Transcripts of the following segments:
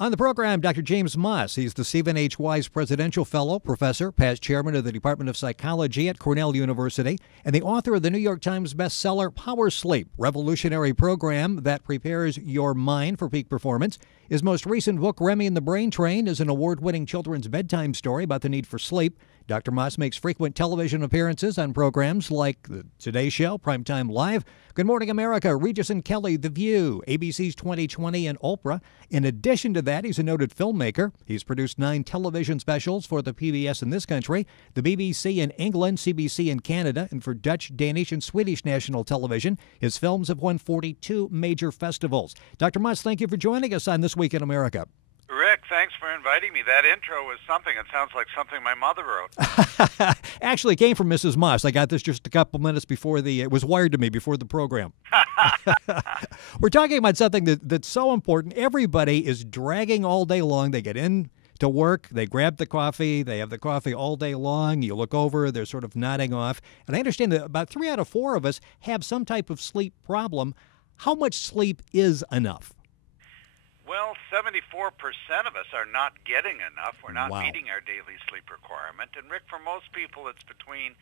On the program, Dr. James Moss. He's the Stephen H. Wise Presidential Fellow, professor, past chairman of the Department of Psychology at Cornell University, and the author of the New York Times bestseller Power Sleep, revolutionary program that prepares your mind for peak performance. His most recent book, Remy and the Brain Train, is an award-winning children's bedtime story about the need for sleep. Dr. Moss makes frequent television appearances on programs like The Today Show, Primetime Live, Good Morning America, Regis and Kelly, The View, ABC's 2020, and Oprah. In addition to that, he's a noted filmmaker. He's produced 9 television specials for the PBS in this country, the BBC in England, CBC in Canada, and for Dutch, Danish, and Swedish national television. His films have won 42 major festivals. Dr. Moss, thank you for joining us on This Week in America. Rick, thanks for inviting me. That intro was something. It sounds like something my mother wrote. Actually, it came from Mrs. Moss. I got this just a couple minutes before it was wired to me before the program. We're talking about something that's so important. Everybody is dragging all day long. They get in to work, they grab the coffee, they have the coffee all day long. You look over, they're sort of nodding off. And I understand that about 3 out of 4 of us have some type of sleep problem. How much sleep is enough? Well, 74% of us are not getting enough. We're not Wow. meeting our daily sleep requirement. And, Rick, for most people, it's between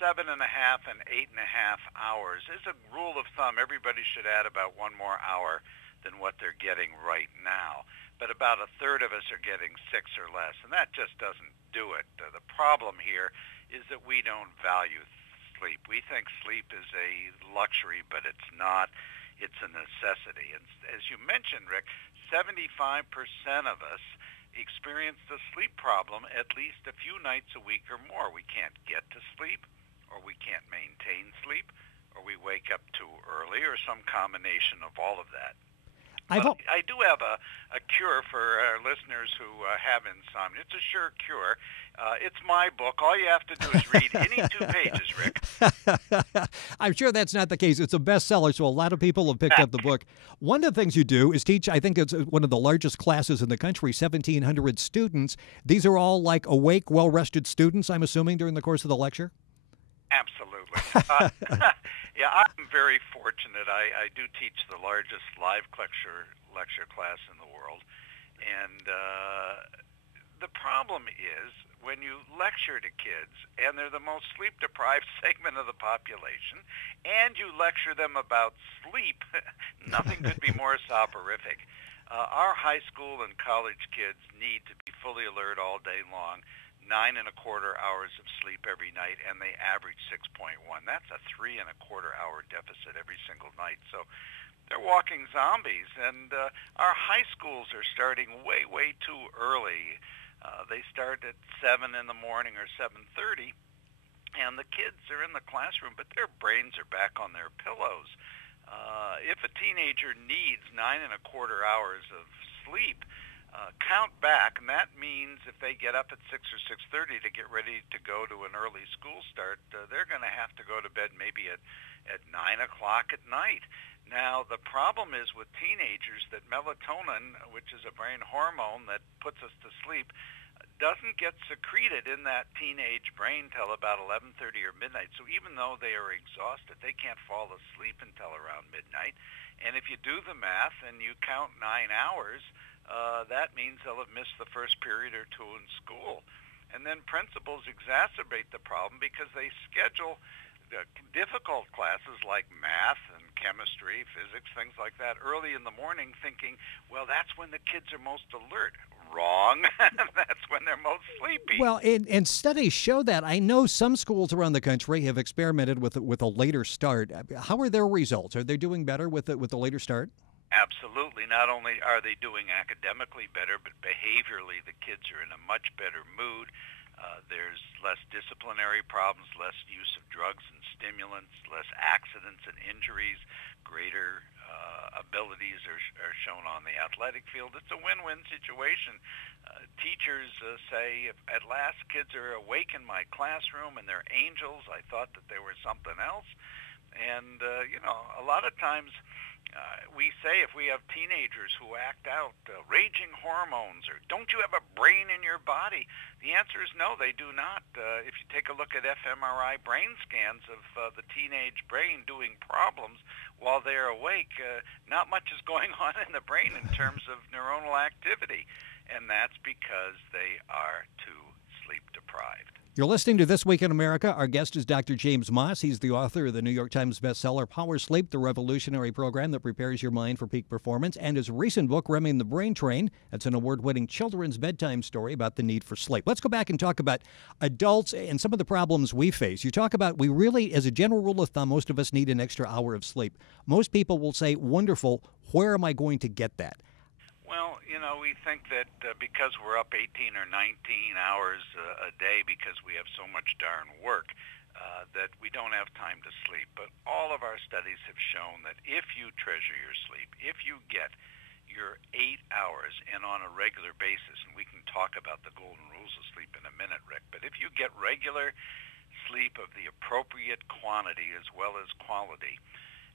7.5 and 8.5 hours. As a rule of thumb, everybody should add about 1 more hour than what they're getting right now. But about a third of us are getting 6 or less, and that just doesn't do it. The problem here is that we don't value sleep. We think sleep is a luxury, but it's not. It's a necessity. And as you mentioned, Rick, 75% of us experience the sleep problem at least a few nights a week or more. We can't get to sleep, or we can't maintain sleep, or we wake up too early, or some combination of all of that. I do have a cure for our listeners who have insomnia. It's a sure cure. It's my book. All you have to do is read any 2 pages, Rick. I'm sure that's not the case. It's a bestseller, so a lot of people have picked up the book. One of the things you do is teach, I think it's one of the largest classes in the country, 1,700 students. These are all like awake, well-rested students, I'm assuming, during the course of the lecture? Absolutely. Yeah, I'm very fortunate. I do teach the largest live lecture class in the world. And the problem is when you lecture to kids, and they're the most sleep-deprived segment of the population, and you lecture them about sleep, nothing could be more soporific. Our high school and college kids need to be fully alert all day long, 9.25 hours of sleep every night, and they average 6.1. That's a 3.25 hour deficit every single night. So they're walking zombies, and our high schools are starting way, way too early. They start at 7 in the morning or 7:30, and the kids are in the classroom, but their brains are back on their pillows. If a teenager needs 9.25 hours of sleep, count back, and that means if they get up at 6 or 6:30 to get ready to go to an early school start, they're going to have to go to bed maybe at 9 o'clock at night. Now, the problem is with teenagers that melatonin, which is a brain hormone that puts us to sleep, doesn't get secreted in that teenage brain till about 11:30 or midnight. So even though they are exhausted, they can't fall asleep until around midnight. And if you do the math and you count 9 hours, that means they'll have missed the first period or 2 in school. And then principals exacerbate the problem because they schedule difficult classes like math and chemistry, physics, things like that, early in the morning, thinking, well, that's when the kids are most alert. Wrong. That's when they're most sleepy. Well, and studies show that. I know some schools around the country have experimented with a later start. How are their results? Are they doing better with the later start? Absolutely. Not only are they doing academically better, but behaviorally the kids are in a much better mood. There's less disciplinary problems, less use of drugs and stimulants, less accidents and injuries, greater abilities are shown on the athletic field. It's a win-win situation. Teachers say, at last kids are awake in my classroom and they're angels. I thought that they were something else. And, a lot of times we say if we have teenagers who act out raging hormones or don't you have a brain in your body, the answer is no, they do not. If you take a look at fMRI brain scans of the teenage brain doing problems while they're awake, not much is going on in the brain in terms of neuronal activity, and that's because they are too sleep deprived. You're listening to This Week in America. Our guest is Dr. James Moss. He's the author of the New York Times bestseller Power Sleep, the revolutionary program that prepares your mind for peak performance, and his recent book, Remming the Brain Train. That's an award-winning children's bedtime story about the need for sleep. Let's go back and talk about adults and some of the problems we face. You talk about we really, as a general rule of thumb, most of us need an extra hour of sleep. Most people will say, wonderful, where am I going to get that? Well, we think that because we're up 18 or 19 hours a day because we have so much darn work, that we don't have time to sleep. But all of our studies have shown that if you treasure your sleep, if you get your 8 hours and on a regular basis, and we can talk about the golden rules of sleep in a minute, Rick, but if you get regular sleep of the appropriate quantity as well as quality,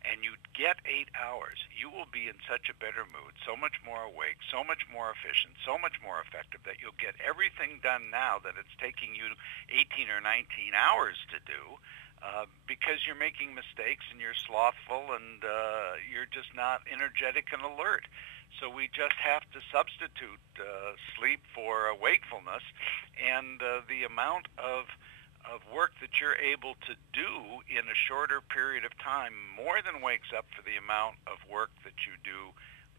and you get 8 hours, you will be in such a better mood, so much more awake, so much more efficient, so much more effective that you'll get everything done now that it's taking you 18 or 19 hours to do because you're making mistakes and you're slothful and you're just not energetic and alert. So we just have to substitute sleep for wakefulness, and the amount of work that you're able to do in a shorter period of time more than wakes up for the amount of work that you do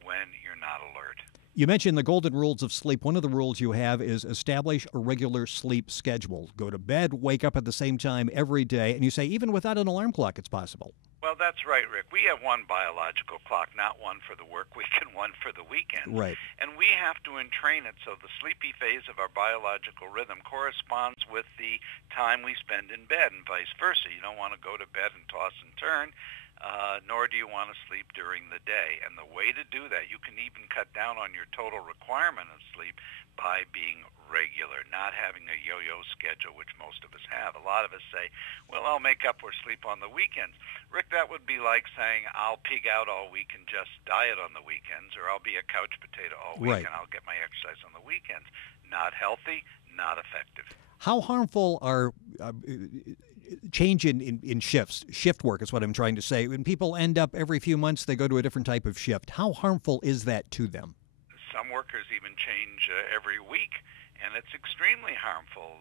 when you're not alert. You mentioned the golden rules of sleep. One of the rules you have is establish a regular sleep schedule. Go to bed, wake up at the same time every day, and you say even without an alarm clock it's possible. Well, that's right, Rick. We have one biological clock, not one for the work week and one for the weekend. Right. And we have to entrain it so the sleepy phase of our biological rhythm corresponds with the time we spend in bed and vice versa. You don't want to go to bed and toss and turn, nor do you want to sleep during the day. And the way to do that, you can even cut down on your total requirement of sleep by being regular, not having a yo-yo schedule, which most of us have. A lot of us say, well, I'll make up for sleep on the weekends. Rick, that would be like saying I'll pig out all week and just diet on the weekends, or I'll be a couch potato all week and I'll get my exercise on the weekends. Not healthy, not effective. How harmful are change in shifts? Shift work is what I'm trying to say. When people end up every few months, they go to a different type of shift. How harmful is that to them? Some workers even change every week, and it's extremely harmful.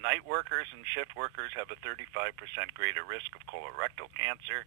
Night workers and shift workers have a 35% greater risk of colorectal cancer,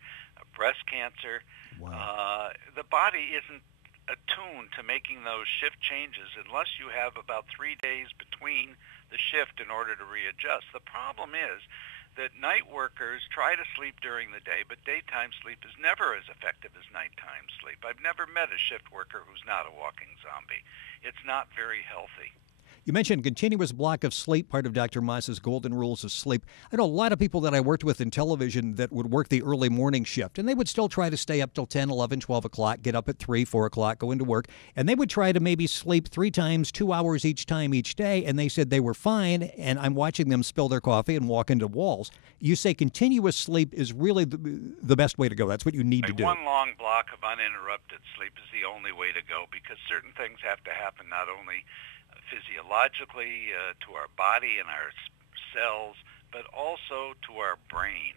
breast cancer. Wow. The body isn't attuned to making those shift changes unless you have about 3 days between the shift in order to readjust. The problem is that night workers try to sleep during the day, but daytime sleep is never as effective as nighttime sleep. I've never met a shift worker who's not a walking zombie. It's not very healthy. You mentioned continuous block of sleep, part of Dr. Moss's golden rules of sleep. I know a lot of people that I worked with in television that would work the early morning shift, and they would still try to stay up till 10, 11, 12 o'clock, get up at 3, 4 o'clock, go into work, and they would try to maybe sleep 3 times, 2 hours each time each day, and they said they were fine, and I'm watching them spill their coffee and walk into walls. You say continuous sleep is really the best way to go. That's what you need to do. One long block of uninterrupted sleep is the only way to go because certain things have to happen not only physiologically to our body and our cells, but also to our brain.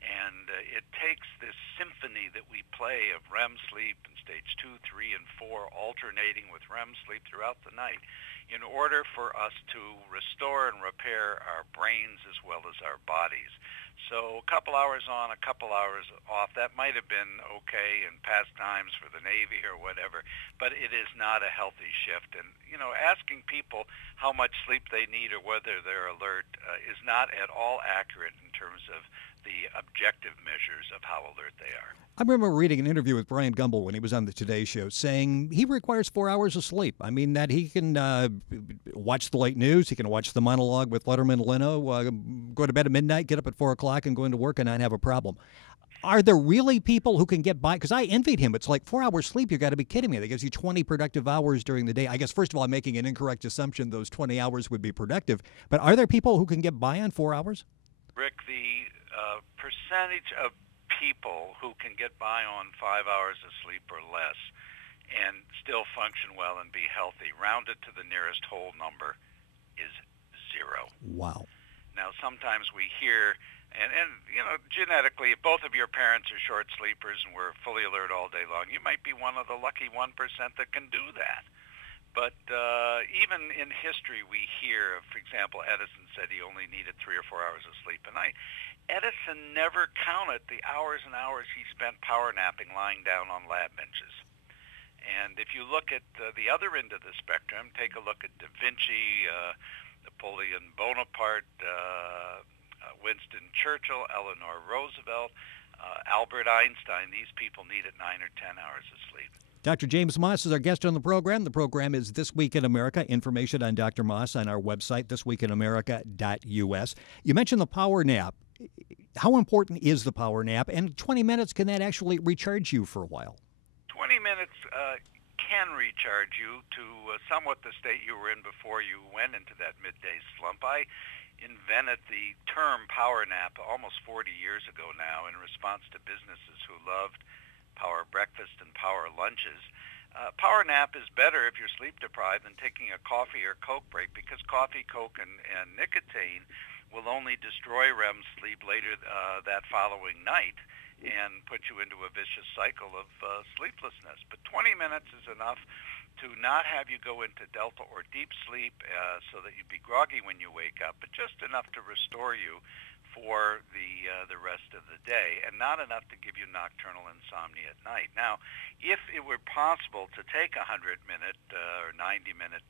And it takes this symphony that we play of REM sleep in stage 2, 3, and 4 alternating with REM sleep throughout the night in order for us to restore and repair our brains as well as our bodies. So a couple hours on, a couple hours off, that might have been okay in past times for the Navy or whatever, but it is not a healthy shift. And, asking people how much sleep they need or whether they're alert is not at all accurate in terms of the objective measures of how alert they are. I remember reading an interview with Brian Gumbel when he was on the Today Show saying he requires 4 hours of sleep. I mean, that he can watch the late news, he can watch the monologue with Letterman, Leno, go to bed at midnight, get up at 4 o'clock and go into work and not have a problem. Are there really people who can get by? Because I envied him. It's like 4 hours sleep. You got to be kidding me. That gives you 20 productive hours during the day. I guess, first of all, I'm making an incorrect assumption those 20 hours would be productive. But are there people who can get by on 4 hours? Rick, the percentage of people who can get by on 5 hours of sleep or less and still function well and be healthy, rounded to the nearest whole number, is 0. Wow. Now, sometimes we hear, and genetically, if both of your parents are short sleepers and were fully alert all day long, you might be one of the lucky 1% that can do that. But even in history, we hear, for example, Edison said he only needed 3 or 4 hours of sleep a night. Edison never counted the hours and hours he spent power napping lying down on lab benches. And if you look at the other end of the spectrum, take a look at Da Vinci, Napoleon Bonaparte, Winston Churchill, Eleanor Roosevelt, Albert Einstein. These people needed 9 or 10 hours of sleep. Dr. James Moss is our guest on the program. The program is This Week in America. Information on Dr. Moss on our website, thisweekinamerica.us. You mentioned the power nap. How important is the power nap? And 20 minutes, can that actually recharge you for a while? 20 minutes can recharge you to somewhat the state you were in before you went into that midday slump. I invented the term power nap almost 40 years ago now in response to businesses who loved power breakfast and power lunches. Power nap is better if you're sleep deprived than taking a coffee or Coke break, because coffee, Coke, and nicotine will only destroy REM sleep later that following night and put you into a vicious cycle of sleeplessness. But 20 minutes is enough to not have you go into delta or deep sleep so that you'd be groggy when you wake up, but just enough to restore you for the rest of the day, and not enough to give you nocturnal insomnia at night. Now, if it were possible to take a 100-minute or 90-minute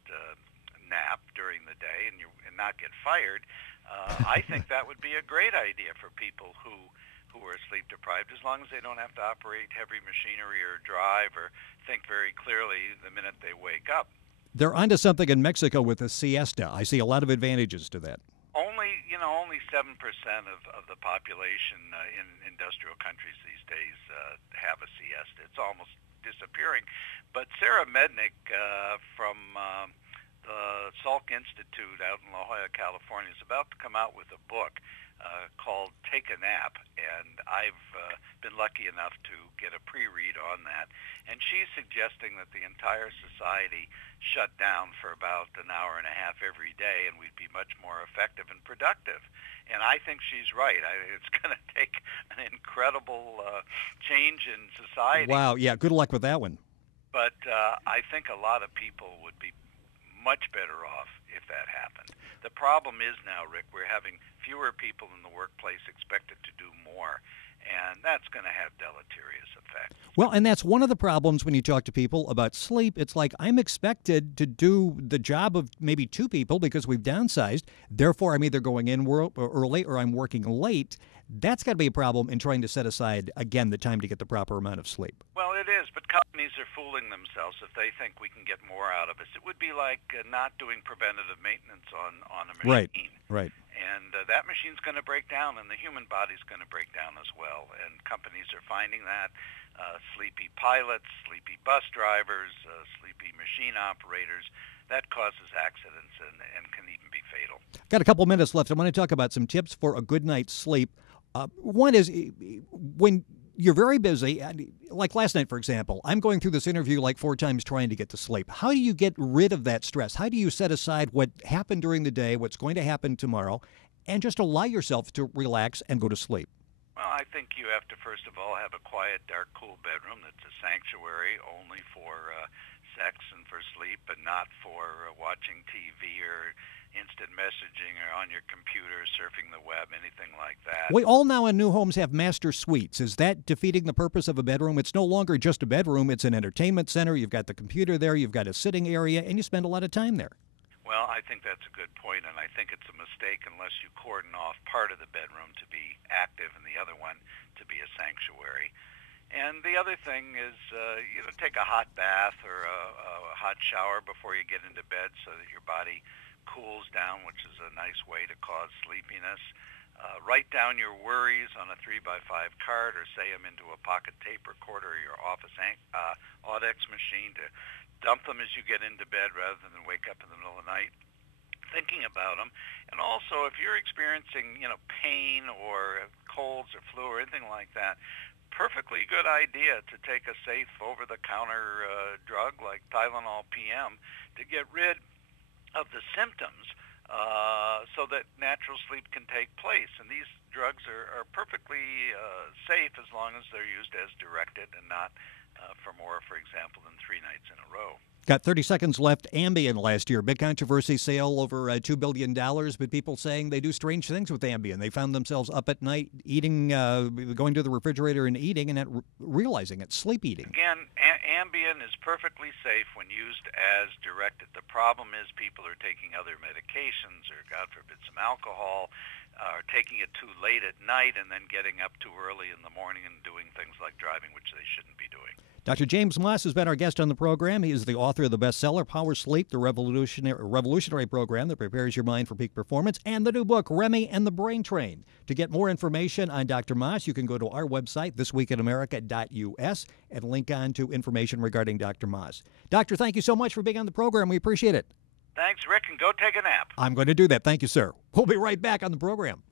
nap during the day and not get fired, I think that would be a great idea for people who are sleep deprived, as long as they don't have to operate heavy machinery or drive or think very clearly the minute they wake up. They're onto something in Mexico with the siesta. I see a lot of advantages to that. Only 7% of the population in industrial countries these days have a siesta. It's almost disappearing. But Sarah Mednick from the Salk Institute out in La Jolla, California, is about to come out with a book called Take a Nap, and I've been lucky enough to get a pre-read on that. And she's suggesting that the entire society shut down for about an hour and a half every day, and we'd be much more effective and productive. And I think she's right. It's going to take an incredible change in society. Wow, yeah, good luck with that one. But I think a lot of people would be much better off if that happened. The problem is now, Rick, we're having fewer people in the workplace expected to do more, and that's going to have deleterious effects. Well, and that's one of the problems when you talk to people about sleep. It's like, I'm expected to do the job of maybe 2 people because we've downsized. Therefore, I'm either going in early or I'm working late. That's got to be a problem in trying to set aside, again, the time to get the proper amount of sleep. Well, it is, but companies are fooling themselves if they think we can get more out of us. It would be like not doing preventative maintenance on a machine. Right. And that machine's going to break down, and the human body's going to break down as well. And companies are finding that. Sleepy pilots, sleepy bus drivers, sleepy machine operators, that causes accidents and can even be fatal. Got a couple minutes left. I want to talk about some tips for a good night's sleep. One is when you're very busy, like last night, for example, I'm going through this interview like 4 times trying to get to sleep. How do you get rid of that stress? How do you set aside what happened during the day, what's going to happen tomorrow, and just allow yourself to relax and go to sleep? Well, I think you have to, first of all, have a quiet, dark, cool bedroom that's a sanctuary only for sex and for sleep, but not for watching TV or instant messaging or on your computer, surfing the web, anything like that. We all now in new homes have master suites. Is that defeating the purpose of a bedroom? It's no longer just a bedroom. It's an entertainment center. You've got the computer there. You've got a sitting area, and you spend a lot of time there. Well, I think that's a good point, and I think it's a mistake unless you cordon off part of the bedroom to be active and the other one to be a sanctuary. And the other thing is, take a hot bath or a hot shower before you get into bed so that your body cools down, which is a nice way to cause sleepiness. Write down your worries on a 3x5 card or say them into a pocket tape recorder or your office Audex machine to dump them as you get into bed rather than wake up in the middle of the night thinking about them. And also, if you're experiencing, pain or colds or flu or anything like that, perfectly good idea to take a safe over-the-counter drug like Tylenol PM to get rid of the symptoms so that natural sleep can take place. And these drugs are perfectly safe as long as they're used as directed and not for more, for example, than 3 nights in a row. Got 30 seconds left. Ambien last year, big controversy, sale over $2 billion, but people saying they do strange things with Ambien. They found themselves up at night eating, going to the refrigerator and eating, and not realizing it's sleep eating. Again, Ambien is perfectly safe when used as directed. The problem is people are taking other medications or, God forbid, some alcohol, or taking it too late at night and then getting up too early in the morning and doing things like driving, which they shouldn't be doing. Dr. James Moss has been our guest on the program. He is the author of the bestseller Power Sleep, the revolutionary program that prepares your mind for peak performance, and the new book, Remy and the Brain Train. To get more information on Dr. Moss, you can go to our website, thisweekinamerica.us, and link on to information regarding Dr. Moss. Doctor, thank you so much for being on the program. We appreciate it. Thanks, Rick, and go take a nap. I'm going to do that. Thank you, sir. We'll be right back on the program.